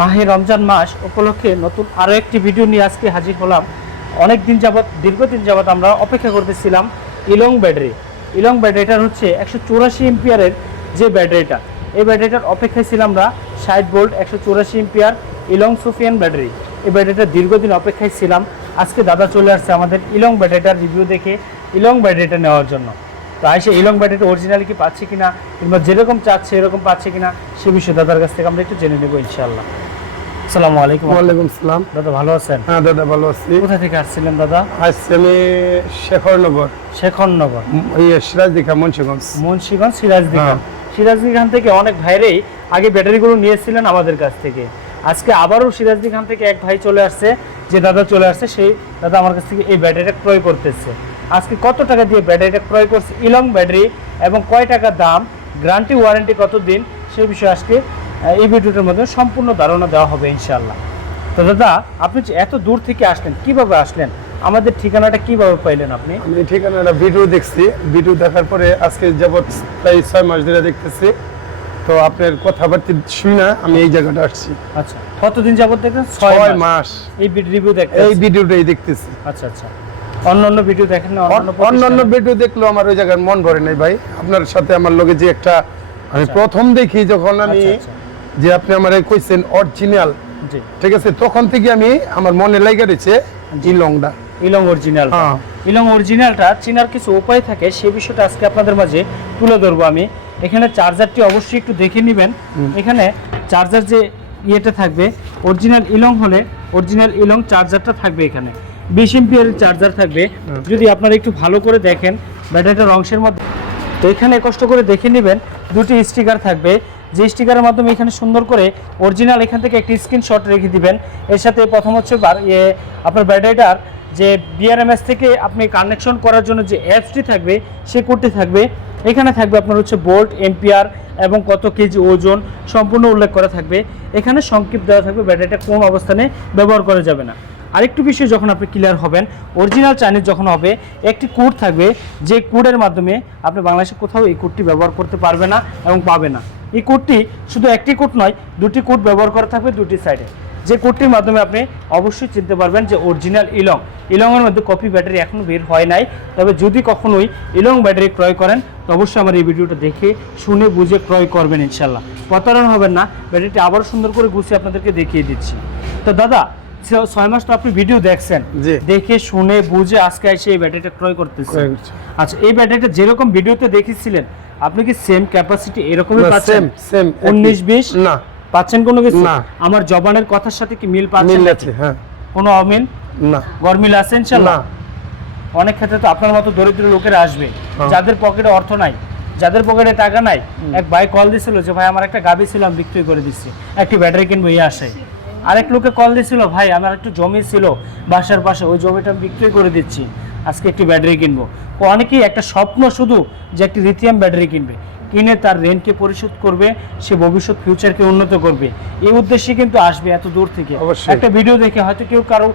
মাহে রমজান মাস উপলক্ষে নতুন আরও একটি ভিডিও নিয়ে আজকে হাজির হলাম। দীর্ঘদিন যাবৎ আমরা অপেক্ষা করতেছিলাম ইলং ব্যাটারিটার হচ্ছে 184 এম্পিয়ারের যে ব্যাটারিটা, এই ব্যাটারিটার অপেক্ষায় ছিলাম আমরা। 60 ভোল্ট 184 এম্পিয়ার ইলং সুফিয়ান ব্যাটারি, এই ব্যাটারিটা দীর্ঘদিন অপেক্ষায় ছিলাম। আজকে দাদা চলে আসছে আমাদের ইলং ব্যাটারিটার রিভিউ দেখে ইলং ব্যাটারিটা নেওয়ার জন্য। তো আইসে ইলং ব্যাটারিটা অরিজিনালি কি পাচ্ছে কিনা, কিংবা যেরকম চাচ্ছে এরকম পাচ্ছে কিনা, সে বিষয়ে দাদার কাছ থেকে আমরা একটু জেনে নেবো ইনশাআল্লাহ। আসসালামু আলাইকুম। ওয়ালাইকুম সালাম। দাদা ভালো আছেন? হ্যাঁ দাদা ভালো আছি। কোথা থেকে আসছিলেন দাদা? আসছি আমি শেখরনগর, সিরাজদিঘা, মুন্সিগঞ্জ সিরাজদিঘান থেকে অনেক ভাইরেই আগে ব্যাটারিগুলো নিয়েছিলেন আমাদের কাছ থেকে। আজকে আবারও সিরাজদিঘান থেকে এক ভাই চলে আসছে, যে দাদা চলে আসছে, সেই দাদা আমার কাছ থেকে এই ব্যাটারিটা ক্রয় করতেছে। আজকে কত টাকা দিয়ে ব্যাটারিটা ক্রয় করছে ইলং ব্যাটারি এবং কয় টাকা দাম, গ্যারান্টি ওয়ারেন্টি কতদিন, সেই বিষয়ে আজকে এই ভিডিওটার মধ্যে সম্পূর্ণ ধারণা দেওয়া হবে ইনশাআল্লাহ। তো দাদা, আপনি এত দূর থেকে আসলেন, কিভাবে আসলেন, আমাদের ঠিকানাটা কিভাবে পাইলেন আপনি? আমি ঠিকানাটা ভিডিও দেখছি, ভিডিও দেখার পরে আজকে যাবত প্রায় 6 মাস ধরে দেখতেছি। তো আপনার কথাবার্তা শুনে আমি এই জায়গাটা আসছি। আচ্ছা, কতদিন যাবত দেখেন? 6 মাস এই রিভিউ দেখতে, এই ভিডিওটাই দেখতেছি। আচ্ছা আচ্ছা, অন্যান্য ভিডিও দেখেন না? অন্যান্য ভিডিও দেখলো আমার ওই জায়গার মন ভরে নাই ভাই। আপনার সাথে আমার লগে যে একটা আমি প্রথম দেখি যখন আমি যে আপনি আমার কইছেন অরিজিনাল, ঠিক আছে, তখন থেকে আমি আমার মনে লেগে রয়েছে ইলং অরিজিনাল। ইলং অরিজিনালটা চেনার কিছু উপায় থাকে, সেই বিষয়টা আজকে আপনাদের মাঝে তুলে ধরবো আমি। এখানে চার্জারটি অবশ্যই একটু দেখে নেবেন। এখানে চার্জার যে ইয়েটা থাকবে, অরিজিনাল ইলং হলে অরিজিনাল ইলং চার্জারটা থাকবে, এখানে 20 এম্পিয়ারের চার্জার থাকবে। যদি আপনারা একটু ভালো করে দেখেন ব্যাটারিটার অংশের মধ্যে, তো এখানে কষ্ট করে দেখে নেবেন দুটি স্টিকার থাকবে, যে স্টিকারের মাধ্যমে এখানে সুন্দর করে অরিজিনাল এখান থেকে একটি স্ক্রিনশট রেখে দিবেন। এর সাথে প্রথম হচ্ছে আপনার ব্যাটারিটার যে বিআরএমএস থেকে আপনি কানেকশন করার জন্য যে অ্যাপসটি থাকবে, সেই কোডটি থাকবে। এখানে থাকবে আপনার হচ্ছে ভোল্ট, এম্পিয়ার এবং কত কেজি ওজন সম্পূর্ণ উল্লেখ করা থাকবে। এখানে সংক্ষিপ্ত দেওয়া থাকবে ব্যাটারিটা কোন অবস্থানে ব্যবহার করা যাবে না। আরেকটু বিষয় যখন আপনি ক্লিয়ার হবেন, অরিজিনাল চাইনিজ যখন হবে, একটি কোড থাকবে, যে কোডের মাধ্যমে আপনি বাংলাদেশে কোথাও এই কোডটি ব্যবহার করতে পারবে না এবং পাবে না। এই কোডটি শুধু একটি কোড নয়, দুটি কোড ব্যবহার করা থাকবে দুটি সাইডে, যে কোডটির মাধ্যমে আপনি অবশ্যই চিনতে পারবেন যে অরিজিনাল ইলংয়ের মধ্যে কপি ব্যাটারি এখনও বের হয় নাই। তবে যদি কখনোই ইলং ব্যাটারি ক্রয় করেন, তো অবশ্যই আমার এই ভিডিওটা দেখে শুনে বুঝে ক্রয় করবেন ইনশাল্লাহ, প্রতারণা হবেন না। ব্যাটারিটি আবার সুন্দর করে গুছিয়ে আপনাদেরকে দেখিয়ে দিচ্ছি। তো দাদা, 6 মাস তো আপনি ভিডিও দেখছেন, দেখে শুনে বুঝে আজকে এসে এই ব্যাটারিটা ক্রয় করতেছেন। আচ্ছা, এই ব্যাটারিটা যেরকম ভিডিওতে দেখেছিলেন, আপনি কি সেম ক্যাপাসিটি এরকমই পাচ্ছেন? সেম 19-20 না পাচ্ছেন কোনো কিছু? না। আমার জবানের কথার সাথে কি মিল পাচ্ছেন? মিল আছে, হ্যাঁ। কোনো অমিল না, গরমিল আছে ইনশাআল্লাহ। অনেক ক্ষেত্রে তো আপনার মতো দরিদ্র লোকেরা আসবে, যাদের পকেটে অর্থ নাই, যাদের পকেটে টাকা নাই। এক ভাই কল দিছিল যে ভাই আমার একটা গাবি ছিল, আমি বিক্রি করে দিচ্ছি, একটি ব্যাটারি কিনবো, এই আশায়। আরেক লোকে কল দিয়েছিল, ভাই আমার একটু জমি ছিল বাসার পাশে, ওই জমিটা আমি বিক্রি করে দিচ্ছি, আজকে একটি ব্যাটারি কিনবো। অনেকেই একটা স্বপ্ন শুধু যে একটি লিথিয়াম ব্যাটারি কিনবে, কিনে তার রেন্টকে পরিশোধ করবে, সে ভবিষ্যৎ ফিউচারকে উন্নত করবে, এই উদ্দেশ্যে কিন্তু আসবে এত দূর থেকে। একটা ভিডিও দেখে হয়তো কেউ কারো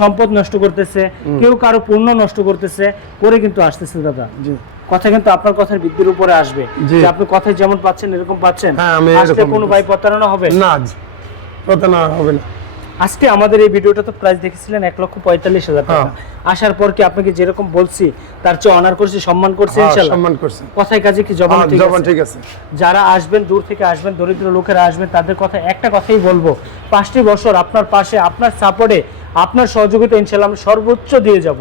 সম্পদ নষ্ট করতেছে, কেউ কারো পণ্য নষ্ট করতেছে, করে কিন্তু আসতেছে দাদা। কথা কিন্তু আপনার কথার ভিত্তির উপরে আসবে, যে আপনি কথায় যেমন পাচ্ছেন এরকম পাচ্ছেন, আসলে কোনো ভাই প্রতারণা হবে না, প্রতারণা হবে না। আজকে আমাদের এই ভিডিওটা তো প্রাইস দেখেছিলেন 1,45,000 টাকা। আসার পর কি আপনাকে যেরকম বলছি তার চেয়ে অনার করছি, সম্মান করছি ইনশাআল্লাহ? সম্মান করছি। কথায় কাজে কি জবান ঠিক আছে? যারা আসবেন দূর থেকে আসবেন, দরিদ্র লোকেরা আসবেন, তাদের কথা একটা কথাই বলবো, 5টি বছর আপনার পাশে, আপনার সাপোর্টে, আপনার সহযোগিতা ইনশাআল্লাহ আমরা সর্বোচ্চ দিয়ে যাব।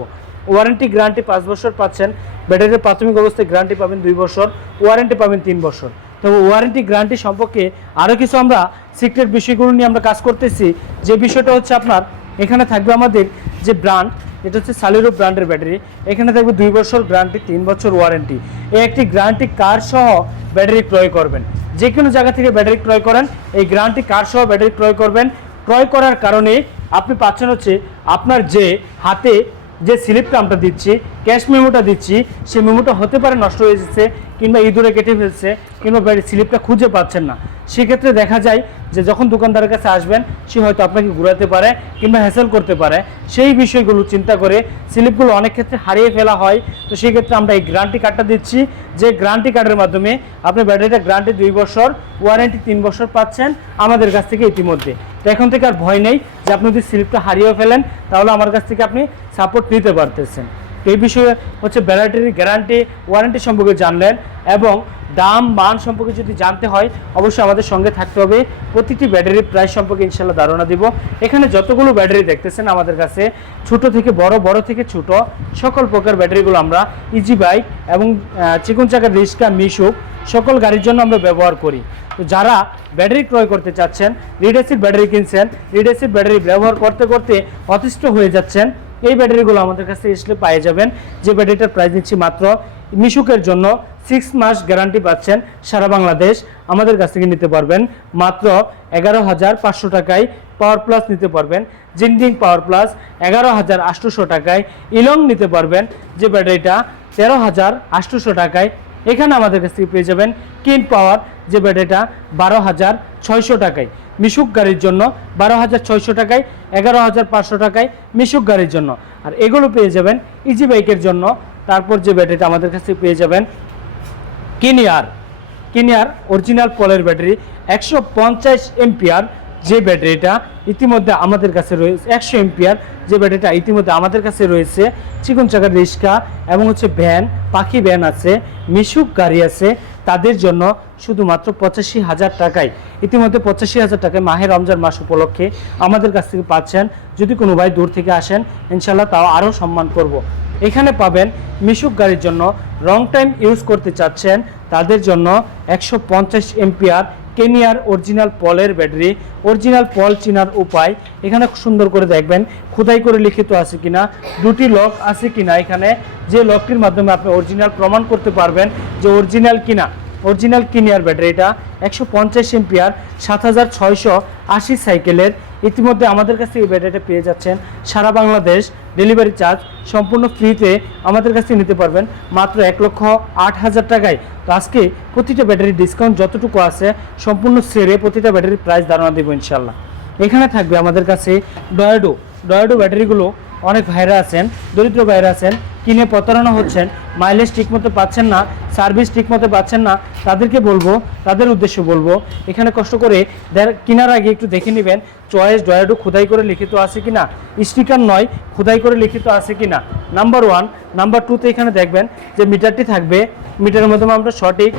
ওয়ারেন্টি গ্যারান্টি 5 বছর পাচ্ছেন, ব্যাটারির প্রাথমিক অবস্থায় গ্যারান্টি পাবেন 2 বছর, ওয়ারেন্টি পাবেন 3 বছর। তবে ওয়ারেন্টি গ্যারান্টি সম্পর্কে আরও কিছু আমরা সিক্রেট বিষয়গুলো নিয়ে আমরা কাজ করতেছি। যে বিষয়টা হচ্ছে আপনার এখানে থাকবে আমাদের যে ব্র্যান্ড, এটা হচ্ছে সালিরো ব্র্যান্ডের ব্যাটারি। এখানে থাকবে 2 বছর গ্যারান্টি, 3 বছর ওয়ারেন্টি। এই একটি গ্যারান্টি কার্ড সহ ব্যাটারি ক্রয় করবেন, যে কোনো জায়গা থেকে ব্যাটারি ক্রয় করেন, এই গ্যারান্টি কার্ড সহ ব্যাটারি ক্রয় করবেন। ক্রয় করার কারণে আপনি পাচ্ছেন হচ্ছে আপনার যে হাতে যে স্লিপটা আমরা দিচ্ছি, ক্যাশ মেমোটা দিচ্ছি, সেই মেমোটা হতে পারে নষ্ট হয়ে যাচ্ছে, কিংবা ইঁদুরে কেটে ফেলছে, কিংবা স্লিপটা খুঁজে পাচ্ছেন না, সেক্ষেত্রে দেখা যায় যে যখন দোকানদারের কাছে আসবেন সে হয়তো আপনাকে ঘুরাতে পারে কিংবা হ্যাসেল করতে পারে, সেই বিষয়গুলো চিন্তা করে স্লিপগুলো অনেক ক্ষেত্রে হারিয়ে ফেলা হয়। তো সেই ক্ষেত্রে আমরা এই গ্যারান্টি কার্ডটা দিচ্ছি, যে গ্যারান্টি কার্ডের মাধ্যমে আপনি ব্যাটারিটা গ্যারান্টি 2 বছর, ওয়ারেন্টি 3 বছর পাচ্ছেন আমাদের কাছ থেকে ইতিমধ্যে। তো এখন থেকে আর ভয় নেই যে আপনি যদি স্লিপটা হারিয়েও ফেলেন তাহলে আমার কাছ থেকে আপনি সাপোর্ট নিতে পারতেছেন। তো এই বিষয়ে হচ্ছে ব্যাটারির গ্যারান্টি ওয়ারেন্টি সম্পর্কে জানলেন, এবং দাম মান সম্পর্কে যদি জানতে হয় অবশ্যই আমাদের সঙ্গে থাকতে হবে। প্রতিটি ব্যাটারির প্রাইস সম্পর্কে ইনশাল্লাহ ধারণা দিব। এখানে যতগুলো ব্যাটারি দেখতেছেন আমাদের কাছে, ছোট থেকে বড়, বড় থেকে ছোট, সকল প্রকার ব্যাটারিগুলো আমরা ইজি বাইক এবং চিকন চাকার রিক্সা, মিশুক সকল গাড়ির জন্য আমরা ব্যবহার করি। তো যারা ব্যাটারি ক্রয় করতে চাচ্ছেন, লিড অ্যাসিড ব্যাটারি কিনছেন, লিড অ্যাসিড ব্যাটারি ব্যবহার করতে করতে অতিষ্ঠ হয়ে যাচ্ছেন, এই ব্যাটারিগুলো আমাদের কাছে এসলে পেয়ে যাবেন। যে ব্যাটারিটার প্রাইস নিচ্ছি মাত্র মিশুকের জন্য 6 মাস গ্যারান্টি পাচ্ছেন সারা বাংলাদেশ, আমাদের কাছ থেকে নিতে পারবেন মাত্র 11,500 টাকায়। পাওয়ার প্লাস নিতে পারবেন, জিন্ডিং পাওয়ার প্লাস 11,800 টাকায়। ইলং নিতে পারবেন যে ব্যাটারিটা 13,800 টাকায়। এখানে আমাদের কাছ থেকে পেয়ে যাবেন কিন পাওয়ার যে ব্যাটারিটা 12,600 টাকায় মিশুক গাড়ির জন্য, 12,600 টাকায়, 11,500 টাকায় মিশুক গাড়ির জন্য। আর এগুলো পেয়ে যাবেন ইজি বাইকের জন্য। তারপর যে ব্যাটারিটা আমাদের কাছে পেয়ে যাবেন কিনিয়ার অরিজিনাল পলের ব্যাটারি 150 এম্পিয়ার যে ব্যাটারিটা ইতিমধ্যে আমাদের কাছে রয়েছে, 100 এম্পিয়ার যে ব্যাটারিটা ইতিমধ্যে আমাদের কাছে রয়েছে। চিকন চাকার রিক্সা এবং হচ্ছে ভ্যান, পাখি ভ্যান আছে, মিশুক গাড়ি আছে, তাদের জন্য শুধুমাত্র 85,000 টাকায়, ইতিমধ্যে 85,000 টাকায় মাহে রমজান মাস উপলক্ষে আমাদের কাছ থেকে পাচ্ছেন। যদি কোনো ভাই দূর থেকে আসেন ইনশাল্লাহ তাও আরও সম্মান করব। এখানে পাবেন মিশুক গাড়ির জন্য লং টাইম ইউজ করতে চাচ্ছেন তাদের জন্য 150 এম্পিয়ার কেনিয়ার অরিজিনাল পলের ব্যাটারি। অরিজিনাল পল চিনার উপায় এখানে সুন্দর করে দেখবেন খোদাই করে লিখিত আছে কিনা, দুটি লক আছে কিনা, এখানে যে লকটির মাধ্যমে আপনি অরিজিনাল প্রমাণ করতে পারবেন যে অরিজিনাল কিনা। অরিজিনাল কিনিয়ার ব্যাটারিটা 150 এম্পিয়ার 7,680 সাইকেলের। ইতিমধ্যে আমাদের কাছে এই ব্যাটারিটা পেয়ে যাচ্ছেন সারা বাংলাদেশ, ডেলিভারি চার্জ সম্পূর্ণ ফ্রিতে আমাদের কাছে নিতে পারবেন মাত্র 1,08,000 টাকায়। তো আজকে প্রতিটা ব্যাটারির ডিসকাউন্ট যতটুকু আছে সম্পূর্ণ সেরে প্রতিটা ব্যাটারির প্রাইস ধারণা দেবো ইনশাল্লাহ। এখানে থাকবে আমাদের কাছে ডয়াডো ব্যাটারিগুলো। অনেক ভাইরা আছেন, দরিদ্র ভাইরা আছেন, কিনে প্রতারণা হচ্ছেন, মাইলেজ ঠিকমতো পাচ্ছেন না, সার্ভিস ঠিকমতো পাচ্ছেন না, তাদেরকে বলবো, তাদের উদ্দেশ্যে বলবো এখানে কষ্ট করে কেনার আগে একটু দেখে নেবেন চয়েস ডয়াডো খোদাই করে লিখিত আছে কিনা, স্টিকার নয় খোদাই করে লিখিত আছে কিনা। নাম্বার 1, নাম্বার 2তে এখানে দেখবেন যে মিটারটি থাকবে, মিটারের মাধ্যমে আমরা সঠিক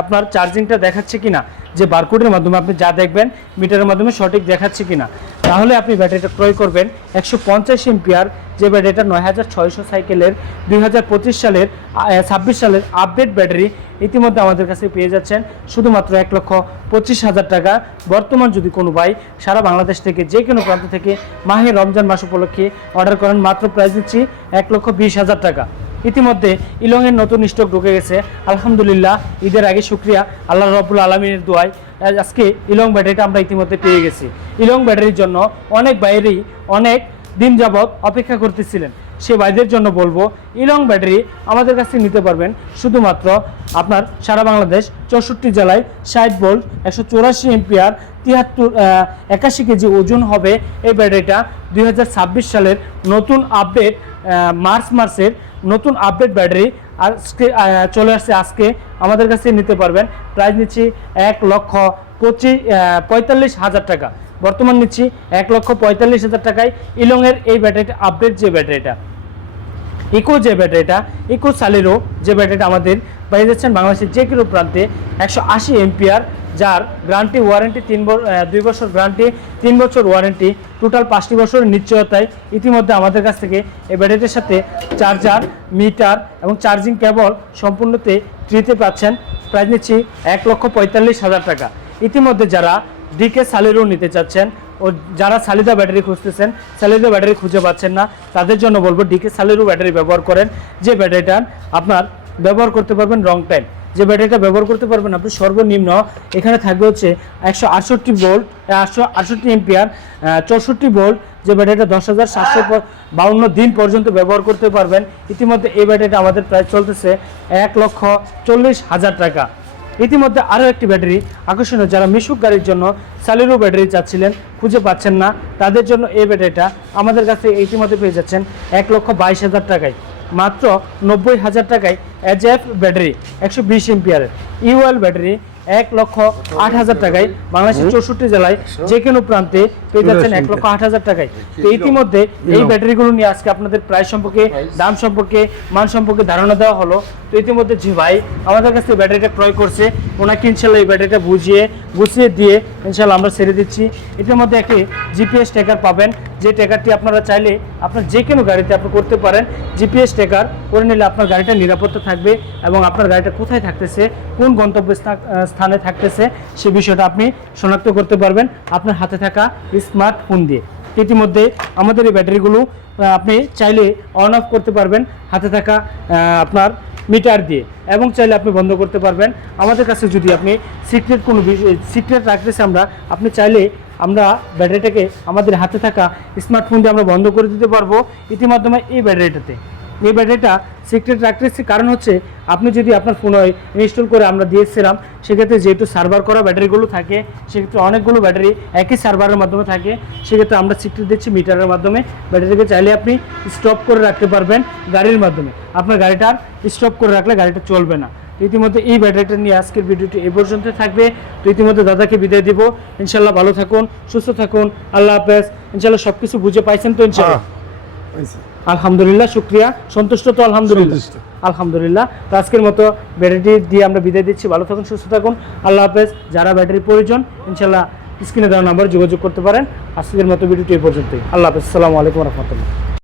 আপনার চার্জিংটা দেখাচ্ছে কিনা, যে বারকোডের মাধ্যমে আপনি যা দেখবেন মিটারের মাধ্যমে সঠিক দেখাচ্ছে কিনা, তাহলে আপনি ব্যাটারিটা ক্রয় করবেন। 150 এম্পিয়ার যে ব্যাটারিটা 9,600 সাইকেলের 2026 সালের আপডেট ব্যাটারি ইতিমধ্যে আমাদের কাছে পেয়ে যাচ্ছেন শুধুমাত্র 1,25,000 টাকা। বর্তমান যদি কোনো ভাই সারা বাংলাদেশ থেকে যে কোনো প্রান্ত থেকে মাহে রমজান মাস উপলক্ষে অর্ডার করেন মাত্র প্রাইস দিচ্ছি 1,20,000 টাকা। ইতিমধ্যে ইলংয়ের নতুন স্টক ঢুকে গেছে আলহামদুলিল্লাহ। ঈদের আগে শুক্রিয়া আল্লাহ রাব্বুল আলামিনের দোয়ায় আজকে ইলং ব্যাটারিটা আমরা ইতিমধ্যে পেয়ে গেছি। ইলং ব্যাটারির জন্য অনেক বাইরেই অনেক দিন যাবৎ অপেক্ষা করতেছিলেন, সে ভাইদের জন্য বলবো ইলং ব্যাটারি আমাদের কাছে নিতে পারবেন শুধুমাত্র আপনার সারা বাংলাদেশ 64 জেলায় 60 ভোল্ট 184 এম্পিয়ার 81 কেজি ওজন হবে। এই ব্যাটারিটা 2026 সালের নতুন আপডেট মার্চের নতুন আপডেট ব্যাটারি আজকে চলে আসছে। আজকে আমাদের কাছে নিতে পারবেন, প্রাইস নিচ্ছি 1,45,000 টাকা। বর্তমান নিচ্ছি 1,45,000 টাকায় ইলংয়ের এই ব্যাটারিটা আপডেট যে ব্যাটারিটা ইকো সালেরও যে ব্যাটারিটা আমাদের পেয়ে যাচ্ছেন বাংলাদেশের যে কোনো প্রান্তে 180 এম্পিয়ার, যার গ্যারান্টি ওয়ারেন্টি 2 বছর গ্যারান্টি, 3 বছর ওয়ারেন্টি, টোটাল 5টি বছরের নিশ্চয়তায় ইতিমধ্যে আমাদের কাছ থেকে এই ব্যাটারিটির সাথে চার্জার, মিটার এবং চার্জিং কেবল সম্পূর্ণতে ফ্রিতে পাচ্ছেন। প্রাইস নিচ্ছি 1,45,000 টাকা। ইতিমধ্যে যারা ডিকে সালেরও নিতে চাচ্ছেন ও যারা সালিদা ব্যাটারি খুঁজতেছেন, সালিদা ব্যাটারি খুঁজে পাচ্ছেন না, তাদের জন্য বলবো ডিকে সালেরও ব্যাটারি ব্যবহার করেন। যে ব্যাটারিটা আপনার ব্যবহার করতে পারবেন লং টাইম, যে ব্যাটারিটা ব্যবহার করতে পারবেন আপনি সর্বনিম্ন এখানে থাকবে হচ্ছে 168 ভোল্ট 168 এম্পিয়ার 64 ভোল্ট যে ব্যাটারিটা 10,752 দিন পর্যন্ত ব্যবহার করতে পারবেন। ইতিমধ্যে এই ব্যাটারিটা আমাদের প্রাইস চলতেছে 1,40,000 টাকা। ইতিমধ্যে আরও একটি ব্যাটারি আকর্ষণীয়, যারা মিশুক গাড়ির জন্য সালেরো ব্যাটারি চাচ্ছিলেন, খুঁজে পাচ্ছেন না, তাদের জন্য এই ব্যাটারিটা আমাদের কাছে ইতিমধ্যে পেয়ে যাচ্ছেন 1,22,000 টাকায়, মাত্র 90,000 টাকায়। এজএফ ব্যাটারি 120 এম্পিয়ারের ইউএল ব্যাটারি 1,08,000 টাকায়, বাংলাদেশের 64 জেলায় যে কোনো প্রান্তে পেয়ে যাচ্ছেন 1,08,000 টাকায়। তো ইতিমধ্যে এই ব্যাটারিগুলো নিয়ে আজকে আপনাদের প্রাইস সম্পর্কে, দাম সম্পর্কে, মান সম্পর্কে ধারণা দেওয়া হলো। তো ইতিমধ্যে যে ভাই আমাদের কাছে ব্যাটারিটা ক্রয় করছে, ওনাকে ইনশাল্লাহ এই ব্যাটারিটা গুছিয়ে দিয়ে ইনশাল্লাহ আমরা ছেড়ে দিচ্ছি। এটার মধ্যে একটি জিপিএস ট্র্যাকার পাবেন, যে ট্র্যাকারটি আপনারা চাইলে আপনার যে কোনো গাড়িতে আপনি করতে পারেন। জিপিএস ট্র্যাকার করে নিলে আপনার গাড়িটা নিরাপত্তা থাকবে এবং আপনার গাড়িটা কোথায় থাকতেছে, কোন গন্তব্য স্থানে থাকতেছে, সে বিষয়টা আপনি শনাক্ত করতে পারবেন আপনার হাতে থাকা স্মার্টফোন দিয়ে। ইতিমধ্যে আমাদের এই ব্যাটারিগুলো আপনি চাইলে অন অফ করতে পারবেন হাতে থাকা আপনার মিটার দিয়ে, এবং চাইলে আপনি বন্ধ করতে পারবেন। আমাদের কাছে যদি আপনি সিক্রেট রাখতেছে আপনি চাইলে আমরা ব্যাটারিটাকে আমাদের হাতে থাকা স্মার্টফোন দিয়ে আমরা বন্ধ করে দিতে পারবো। ইতিমধ্যে এই ব্যাটারিটা সিক্রেট রাখতেছি, কারণ হচ্ছে আপনি যদি আপনার ফোনে ইনস্টল করে আমরা দিয়েছিলাম, সেক্ষেত্রে যেহেতু সার্ভার করা ব্যাটারিগুলো থাকে, সেক্ষেত্রে অনেকগুলো ব্যাটারি একই সার্ভারের মাধ্যমে থাকে, সেক্ষেত্রে আমরা সিক্রেট দিচ্ছি মিটারের মাধ্যমে। ব্যাটারিকে চাইলে আপনি স্টপ করে রাখতে পারবেন গাড়ির মাধ্যমে, আপনার গাড়িটার স্টপ করে রাখলে গাড়িটা চলবে না। ইতিমধ্যে এই ব্যাটারিটা নিয়ে আজকের ভিডিওটি এই পর্যন্ত থাকবে। তো ইতিমধ্যে দাদাকে বিদায় দিব। ইনশাল্লাহ ভালো থাকুন, সুস্থ থাকুন, আল্লাহ হাফেজ। ইনশাল্লাহ সব কিছু বুঝে পাইছেন তো ইনশাল্লাহ? আলহামদুলিল্লাহ, শুক্রিয়া, সন্তুষ্ট তো? আলহামদুলিল্লাহ। তো আজকের মতো ব্যাটারি দিয়ে আমরা বিদায় দিচ্ছি। ভালো থাকুন, সুস্থ থাকুন, আল্লাহ হাফেজ। যারা ব্যাটারি প্রয়োজন ইনশাল্লাহ স্ক্রিনে দেওয়া নাম্বারে যোগাযোগ করতে পারেন। আজকের মতো ভিডিওটি এই পর্যন্তই। আল্লাহ হাফেজ, আসসালামু আলাইকুম রহমতুল্লাহ।